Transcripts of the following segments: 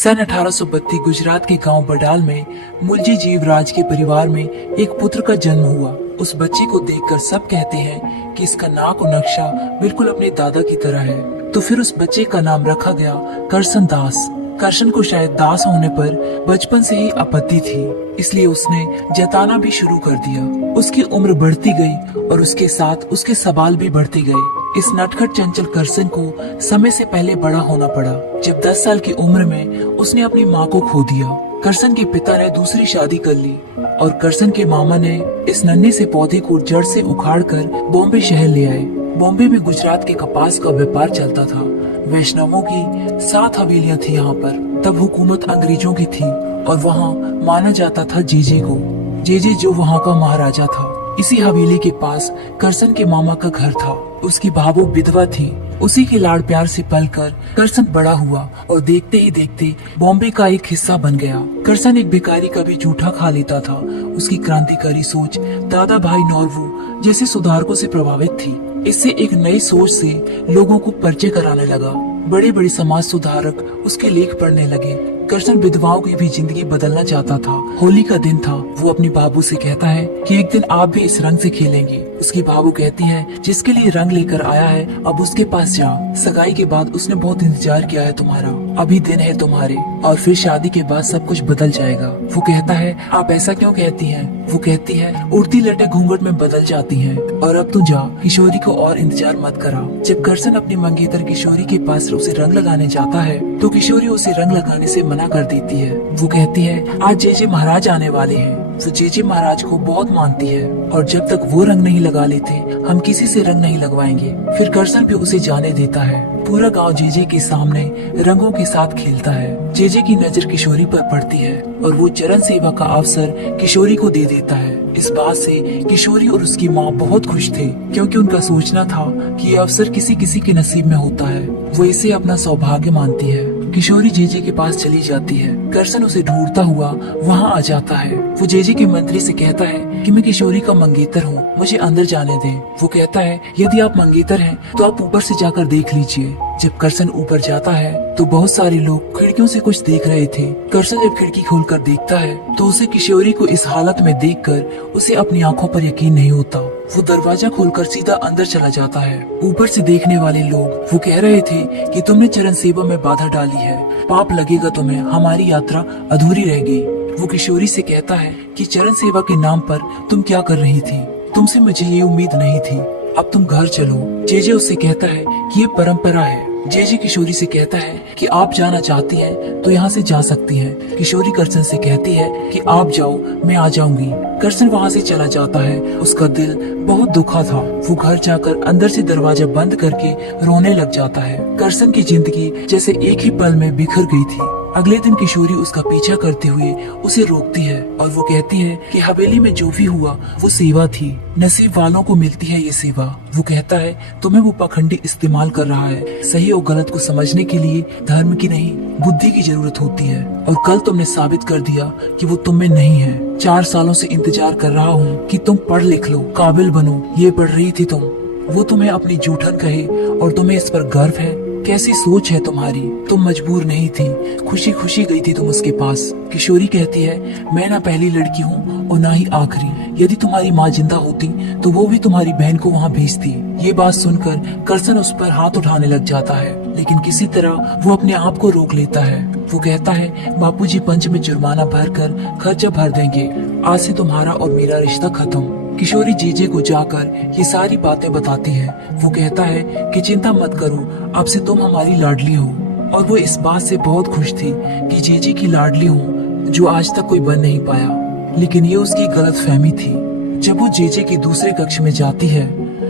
सन 1832 गुजरात के गांव बडाल में मुलजी जीवराज के परिवार में एक पुत्र का जन्म हुआ। उस बच्चे को देखकर सब कहते हैं कि इसका नाक और नक्शा बिल्कुल अपने दादा की तरह है। तो फिर उस बच्चे का नाम रखा गया करसन दास। करसन को शायद दास होने पर बचपन से ही आपत्ति थी, इसलिए उसने जताना भी शुरू कर दिया। उसकी उम्र बढ़ती गई और उसके साथ उसके सवाल भी बढ़ते गए। इस नटखट चंचल करसन को समय से पहले बड़ा होना पड़ा। जब 10 साल की उम्र में उसने अपनी माँ को खो दिया। करसन के पिता ने दूसरी शादी कर ली और करसन के मामा ने इस नन्हे से पौधे को जड़ से उखाड़कर बॉम्बे शहर ले आए। बॉम्बे में गुजरात के कपास का व्यापार चलता था। वैष्णवों की 7 हवेलियां थी यहाँ पर। तब हुकूमत अंग्रेजों की थी और वहाँ माना जाता था जेजे को। जेजे जो वहाँ का महाराजा था। इसी हवेली के पास करसन के मामा का घर था। उसकी भावुक विधवा थी। उसी के लाड़ प्यार से पलकर करसन बड़ा हुआ और देखते ही देखते बॉम्बे का एक हिस्सा बन गया। करसन एक भिखारी का भी जूठा खा लेता था। उसकी क्रांतिकारी सोच दादा भाई नौरवू जैसे सुधारकों से प्रभावित थी। इससे एक नई सोच से लोगों को परिचय कराने लगा। बड़े बड़े समाज सुधारक उसके लेख पढ़ने लगे। करसन विधवाओं की भी जिंदगी बदलना चाहता था। होली का दिन था। वो अपने बाबू से कहता है कि एक दिन आप भी इस रंग से खेलेंगे। उसकी बाबू कहती है जिसके लिए रंग लेकर आया है अब उसके पास जा। सगाई के बाद उसने बहुत इंतजार किया है तुम्हारा, अभी दिन है तुम्हारे और फिर शादी के बाद सब कुछ बदल जाएगा। वो कहता है आप ऐसा क्यों कहती हैं? वो कहती है उड़ती लटे घूंघट में बदल जाती हैं और अब तू जा, किशोरी को और इंतजार मत करा। जब करसन अपनी मंगेतर किशोरी के पास उसे रंग लगाने जाता है तो किशोरी उसे रंग लगाने से मना कर देती है। वो कहती है आज जेजे महाराज आने वाले हैं। वो जेजे महाराज को बहुत मानती है और जब तक वो रंग नहीं लगा लेते हम किसी से रंग नहीं लगवाएंगे। फिर करसन भी उसे जाने देता है। पूरा गांव जेजे के सामने रंगों के साथ खेलता है। जेजे की नजर किशोरी पर पड़ती है और वो चरण सेवा का अवसर किशोरी को दे देता है। इस बात से किशोरी और उसकी माँ बहुत खुश थे, क्योंकि उनका सोचना था कि ये अवसर किसी किसी के नसीब में होता है। वो इसे अपना सौभाग्य मानती है। किशोरी जेजे के पास चली जाती है। करसन उसे ढूंढता हुआ वहाँ आ जाता है। वो जेजे के मंत्री से कहता है कि मैं किशोरी का मंगेतर हूँ, मुझे अंदर जाने दें। वो कहता है यदि आप मंगेतर हैं तो आप ऊपर से जाकर देख लीजिए। जब करसन ऊपर जाता है तो बहुत सारे लोग खिड़कियों से कुछ देख रहे थे। करसन जब खिड़की खोलकर देखता है तो उसे किशोरी को इस हालत में देखकर उसे अपनी आंखों पर यकीन नहीं होता। वो दरवाजा खोलकर सीधा अंदर चला जाता है। ऊपर से देखने वाले लोग वो कह रहे थे कि तुमने चरण सेवा में बाधा डाली है, पाप लगेगा तुम्हें, हमारी यात्रा अधूरी रह गई। वो किशोरी से कहता है कि चरण सेवा के नाम पर तुम क्या कर रही थी? तुमसे मुझे ये उम्मीद नहीं थी, अब तुम घर चलो। जेजे उससे कहता है कि ये परंपरा है। जेजे किशोरी से कहता है कि आप जाना चाहती हैं तो यहाँ से जा सकती हैं। किशोरी करसन से कहती है कि आप जाओ, मैं आ जाऊंगी। करसन वहाँ से चला जाता है। उसका दिल बहुत दुखा था। वो घर जाकर अंदर से दरवाजा बंद करके रोने लग जाता है। करसन की जिंदगी जैसे एक ही पल में बिखर गई थी। अगले दिन किशोरी उसका पीछा करते हुए उसे रोकती है और वो कहती है कि हवेली में जो भी हुआ वो सेवा थी, नसीब वालों को मिलती है ये सेवा। वो कहता है तुम्हें वो पाखंडी इस्तेमाल कर रहा है। सही और गलत को समझने के लिए धर्म की नहीं बुद्धि की जरूरत होती है और कल तुमने साबित कर दिया कि वो तुम में नहीं है। 4 सालों से इंतजार कर रहा हूँ कि तुम पढ़ लिख लो, काबिल बनो। ये पढ़ रही थी तुम, वो तुम्हें अपनी जूठन कहे और तुम्हें इस पर गर्व है। कैसी सोच है तुम्हारी? तुम मजबूर नहीं थी, खुशी खुशी गई थी तुम उसके पास। किशोरी कहती है मैं ना पहली लड़की हूँ और ना ही आखिरी। यदि तुम्हारी माँ जिंदा होती तो वो भी तुम्हारी बहन को वहाँ भेजती। ये बात सुनकर करसन उस पर हाथ उठाने लग जाता है, लेकिन किसी तरह वो अपने आप को रोक लेता है। वो कहता है बापूजी पंच में जुर्माना भरकर खर्चा भर देंगे, आज से तुम्हारा और मेरा रिश्ता खत्म। किशोरी जेजे को जाकर ये सारी बातें बताती है। वो कहता है कि चिंता मत करो, अब से तुम हमारी लाडली हो। और वो इस बात से बहुत खुश थी कि जेजे की लाडली हूँ, जो आज तक कोई बन नहीं पाया। लेकिन ये उसकी गलत फहमी थी। जब वो जेजे के दूसरे कक्ष में जाती है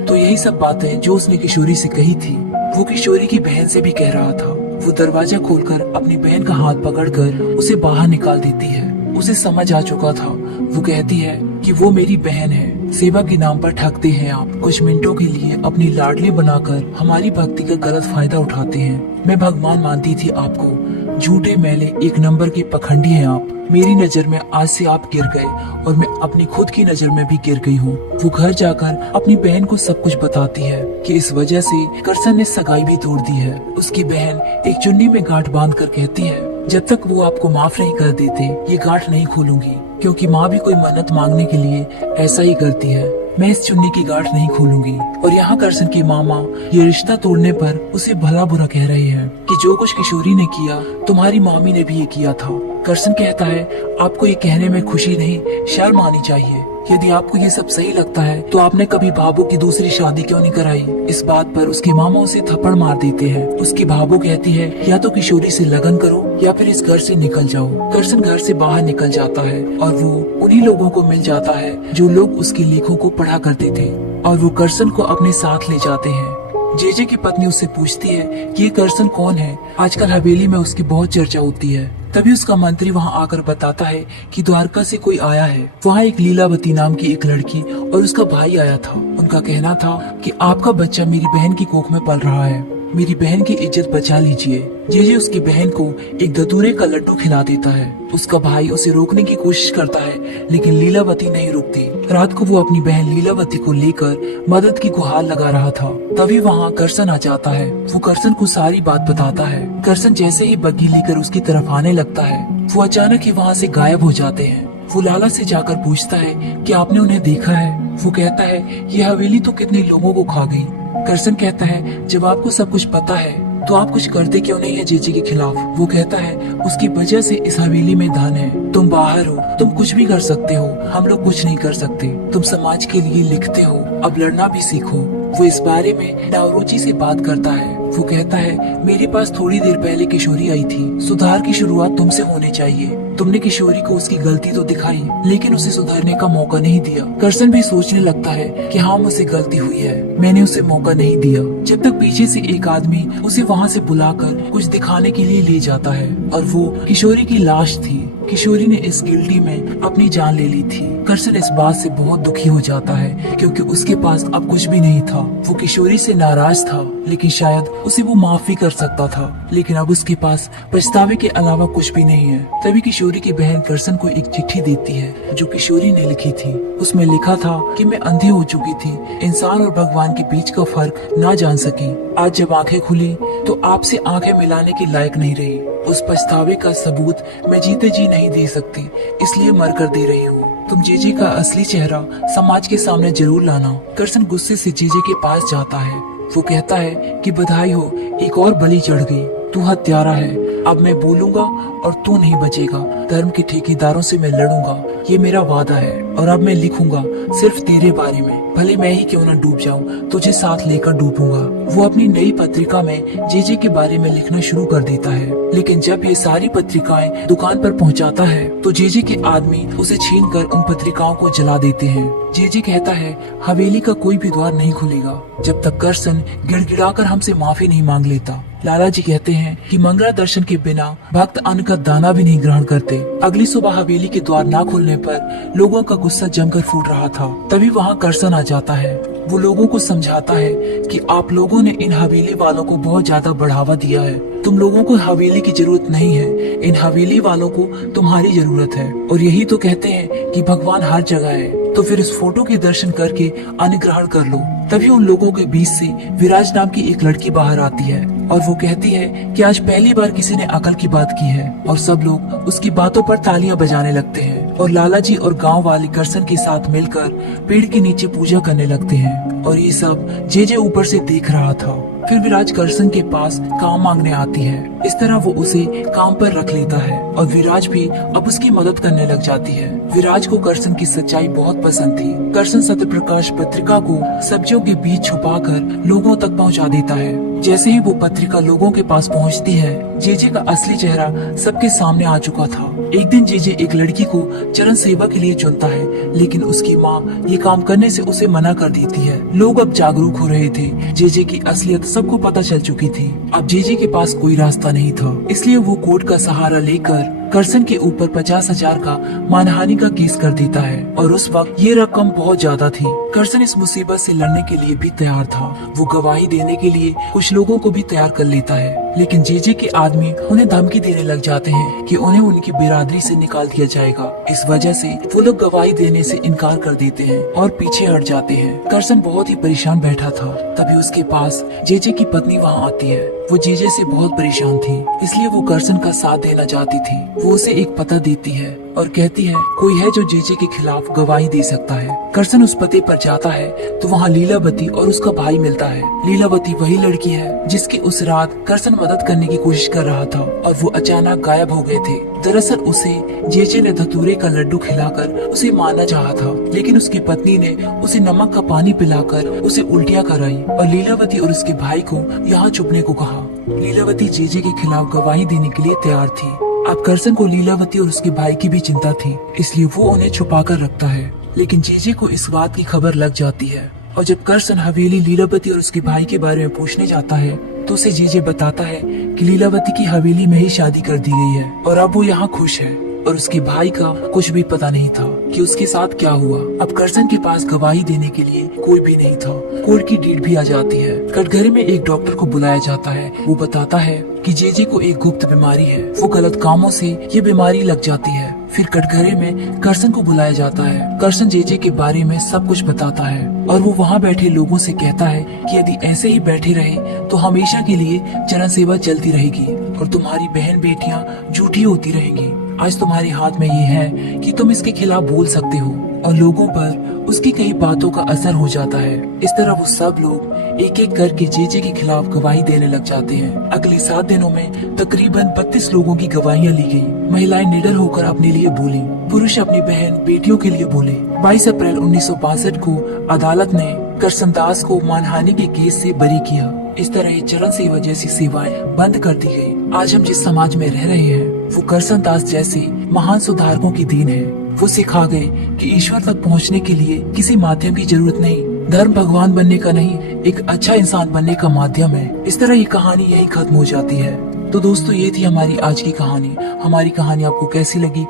तो यही सब बातें जो उसने किशोरी से कही थी वो किशोरी की बहन से भी कह रहा था। वो दरवाजा खोलकर अपनी बहन का हाथ पकड़कर उसे बाहर निकाल देती है। उसे समझ आ चुका था। वो कहती है कि वो मेरी बहन है, सेवा के नाम पर ठगते हैं आप। कुछ मिनटों के लिए अपनी लाडली बनाकर हमारी भक्ति का गलत फायदा उठाते हैं। मैं भगवान मानती थी आपको, झूठे मैले 1 नंबर के पखंडी हैं आप। मेरी नजर में आज से आप गिर गए और मैं अपनी खुद की नजर में भी गिर गई हूँ। वो घर जाकर अपनी बहन को सब कुछ बताती है कि इस वजह से करसन ने सगाई भी तोड़ दी है। उसकी बहन एक चुन्नी में गांठ बांध कर कहती है जब तक वो आपको माफ नहीं कर देते ये गांठ नहीं खोलूंगी, क्योंकि माँ भी कोई मन्नत मांगने के लिए ऐसा ही करती है। मैं इस चुन्नी की गांठ नहीं खोलूंगी। और यहाँ करसन की मामा ये रिश्ता तोड़ने पर उसे भला बुरा कह रहे हैं कि जो कुछ किशोरी ने किया तुम्हारी मामी ने भी ये किया था। करसन कहता है आपको ये कहने में खुशी नहीं शर्म आनी चाहिए। यदि आपको ये सब सही लगता है तो आपने कभी भाभू की दूसरी शादी क्यों नहीं कराई। इस बात पर उसकी मामा उसे थप्पड़ मार देते हैं। उसकी भाभू कहती है या तो किशोरी से लगन करो या फिर इस घर से निकल जाओ। करसन घर से बाहर निकल जाता है और वो उन्हीं लोगों को मिल जाता है जो लोग उसके लेखों को पढ़ा करते थे और वो करसन को अपने साथ ले जाते हैं। जेजे की पत्नी उससे पूछती है कि ये करसन कौन है, आजकल हवेली में उसकी बहुत चर्चा होती है। तभी उसका मंत्री वहाँ आकर बताता है कि द्वारका से कोई आया है। वहाँ एक लीलावती नाम की एक लड़की और उसका भाई आया था। उनका कहना था कि आपका बच्चा मेरी बहन की कोख में पल रहा है, मेरी बहन की इज्जत बचा लीजिए। जेजे उसकी बहन को एक धतूरे का लड्डू खिला देता है। उसका भाई उसे रोकने की कोशिश करता है लेकिन लीलावती नहीं रुकती। रात को वो अपनी बहन लीलावती को लेकर मदद की गुहार लगा रहा था। तभी वहाँ करसन आ जाता है। वो करसन को सारी बात बताता है। करसन जैसे ही बग्घी लेकर उसकी तरफ आने लगता है वो अचानक ही वहाँ से गायब हो जाते हैं। वो लाला से जाकर पूछता है कि आपने उन्हें देखा है। वो कहता है ये हवेली तो कितने लोगों को खा गई। करसन कहता है जब आपको सब कुछ पता है तो आप कुछ करते क्यों नहीं है जेजे के खिलाफ। वो कहता है उसकी वजह से इस हवेली में धन है, तुम बाहर हो, तुम कुछ भी कर सकते हो, हम लोग कुछ नहीं कर सकते। तुम समाज के लिए लिखते हो, अब लड़ना भी सीखो। वो इस बारे में नावरोजी से बात करता है। वो कहता है मेरे पास थोड़ी देर पहले किशोरी आई थी, सुधार की शुरुआत तुमसे होनी चाहिए। तुमने किशोरी को उसकी गलती तो दिखाई लेकिन उसे सुधरने का मौका नहीं दिया। करसन भी सोचने लगता है कि हाँ मुझसे गलती हुई है, मैंने उसे मौका नहीं दिया। जब तक पीछे से एक आदमी उसे वहाँ से बुलाकर कुछ दिखाने के लिए ले जाता है और वो किशोरी की लाश थी। किशोरी ने इस गिल्टी में अपनी जान ले ली थी। करसन इस बात से बहुत दुखी हो जाता है क्योंकि उसके पास अब कुछ भी नहीं था। वो किशोरी से नाराज था लेकिन शायद उसे वो माफ भी कर सकता था, लेकिन अब उसके पास पछतावे के अलावा कुछ भी नहीं है। तभी किशोरी की बहन करसन को एक चिट्ठी देती है जो किशोरी ने लिखी थी। उसमें लिखा था कि मैं अंधी हो चुकी थी, इंसान और भगवान के बीच का फर्क ना जान सकी। आज जब आंखें खुली तो आपसे आंखें मिलाने के लायक नहीं रही। उस पछतावे का सबूत मैं जीते जी नहीं दे सकती, इसलिए मर कर दे रही हूँ। तुम जेजे का असली चेहरा समाज के सामने जरूर लाना। करसन गुस्से से जेजे के पास जाता है। वो कहता है कि बधाई हो, एक और बलि चढ़ गई, तू हत्यारा है। अब मैं बोलूंगा और तू नहीं बचेगा। धर्म के ठेकेदारों से मैं लड़ूंगा, ये मेरा वादा है। और अब मैं लिखूंगा सिर्फ तेरे बारे में, भले मैं ही क्यों न डूब जाऊं, तुझे साथ लेकर डूबूंगा। वो अपनी नई पत्रिका में जेजे के बारे में लिखना शुरू कर देता है, लेकिन जब ये सारी पत्रिकाएं दुकान पर पहुंचाता है तो जेजे के आदमी उसे छीनकर उन पत्रिकाओं को जला देते हैं। जेजे कहता है हवेली का कोई भी द्वार नहीं खुलेगा जब तक करसन गिड़गिड़ाकर हमसे माफी नहीं मांग लेता। लाला जी कहते हैं कि मंगला दर्शन के बिना भक्त अन्न का दाना भी नहीं ग्रहण करते। अगली सुबह हवेली के द्वार ना खुलने पर लोगों का गुस्सा जमकर फूट रहा था। तभी वहाँ करसन आ जाता है। वो लोगों को समझाता है कि आप लोगों ने इन हवेली वालों को बहुत ज्यादा बढ़ावा दिया है। तुम लोगों को हवेली की जरूरत नहीं है, इन हवेली वालों को तुम्हारी जरूरत है। और यही तो कहते हैं कि भगवान हर जगह है, तो फिर इस फोटो के दर्शन करके अन्न ग्रहण कर लो। तभी उन लोगों के बीच से विराज नाम की एक लड़की बाहर आती है और वो कहती है कि आज पहली बार किसी ने अकल की बात की है। और सब लोग उसकी बातों पर तालियां बजाने लगते हैं और लाला जी और गांव वाले करसन के साथ मिलकर पेड़ के नीचे पूजा करने लगते हैं। और ये सब जेजे ऊपर से देख रहा था। फिर विराज करसन के पास काम मांगने आती है। इस तरह वो उसे काम पर रख लेता है और विराज भी अब उसकी मदद करने लग जाती है। विराज को करसन की सच्चाई बहुत पसंद थी। करसन सत्य प्रकाश पत्रिका को सब्जियों के बीच छुपाकर लोगों तक पहुंचा देता है। जैसे ही वो पत्रिका लोगों के पास पहुंचती है, जेजे का असली चेहरा सबके सामने आ चुका था। एक दिन जेजे एक लड़की को चरण सेवा के लिए चुनता है, लेकिन उसकी माँ ये काम करने से उसे मना कर देती है। लोग अब जागरूक हो रहे थे। जेजे की असलियत सबको पता चल चुकी थी। अब जेजे के पास कोई रास्ता नहीं था, इसलिए वो कोर्ट का सहारा लेकर करसन के ऊपर 50,000 का मानहानि का केस कर देता है और उस वक्त ये रकम बहुत ज्यादा थी। करसन इस मुसीबत से लड़ने के लिए भी तैयार था। वो गवाही देने के लिए कुछ लोगों को भी तैयार कर लेता है, लेकिन जेजे के आदमी उन्हें धमकी देने लग जाते हैं कि उन्हें उनकी बिरादरी से निकाल दिया जाएगा। इस वजह से वो लोग गवाही देने से इनकार कर देते हैं और पीछे हट जाते हैं। करसन बहुत ही परेशान बैठा था, तभी उसके पास जेजे की पत्नी वहाँ आती है। वो जेजे से बहुत परेशान थी, इसलिए वो करसन का साथ देना चाहती थी। वो उसे एक पता देती है और कहती है कोई है जो जेजे के खिलाफ गवाही दे सकता है। करसन उस पते पर जाता है तो वहाँ लीलावती और उसका भाई मिलता है। लीलावती वही लड़की है जिसकी उस रात करसन मदद करने की कोशिश कर रहा था और वो अचानक गायब हो गए थे। दरअसल उसे जेजे ने धतूरे का लड्डू खिलाकर उसे मारना चाहा था, लेकिन उसकी पत्नी ने उसे नमक का पानी पिलाकर उसे उल्टियाँ कराई और लीलावती और उसके भाई को यहाँ छुपने को कहा। लीलावती जेजे के खिलाफ गवाही देने के लिए तैयार थी। अब करसन को लीलावती और उसके भाई की भी चिंता थी, इसलिए वो उन्हें छुपा कर रखता है। लेकिन जेजे को इस बात की खबर लग जाती है और जब करसन हवेली लीलावती और उसके भाई के बारे में पूछने जाता है तो उसे जेजे बताता है कि लीलावती की हवेली में ही शादी कर दी गई है और अब वो यहाँ खुश है और उसके भाई का कुछ भी पता नहीं था कि उसके साथ क्या हुआ। अब करसन के पास गवाही देने के लिए कोई भी नहीं था। कोर्ट की डेट भी आ जाती है। कटघरे में एक डॉक्टर को बुलाया जाता है। वो बताता है कि जेजे को एक गुप्त बीमारी है, वो गलत कामों से ये बीमारी लग जाती है। फिर कटघरे में करसन को बुलाया जाता है। करसन जेजे के बारे में सब कुछ बताता है और वो वहाँ बैठे लोगों से कहता है कि यदि ऐसे ही बैठे रहे तो हमेशा के लिए चरण सेवा चलती रहेगी और तुम्हारी बहन बेटियाँ झूठी होती रहेंगी। आज तुम्हारे हाथ में ये है कि तुम इसके खिलाफ बोल सकते हो और लोगों पर उसकी कई बातों का असर हो जाता है। इस तरह वो सब लोग एक एक करके जेजे के खिलाफ गवाही देने लग जाते हैं। अगले 7 दिनों में तकरीबन 32 लोगों की गवाहियाँ ली गयी। महिलाएं निडर होकर अपने लिए बोली, पुरुष अपनी बहन बेटियों के लिए बोले। 22 अप्रैल 1962 को अदालत ने करसन दास को मानहानि के केस से बरी किया। इस तरह चरण सेवा जैसी सेवाएं बंद कर दी गयी। आज हम जिस समाज में रह रहे हैं वो करसन दास जैसे महान सुधारकों की देन है। वो सिखा गए कि ईश्वर तक पहुंचने के लिए किसी माध्यम की जरूरत नहीं। धर्म भगवान बनने का नहीं, एक अच्छा इंसान बनने का माध्यम है। इस तरह ये कहानी यही खत्म हो जाती है। तो दोस्तों ये थी हमारी आज की कहानी। हमारी कहानी आपको कैसी लगी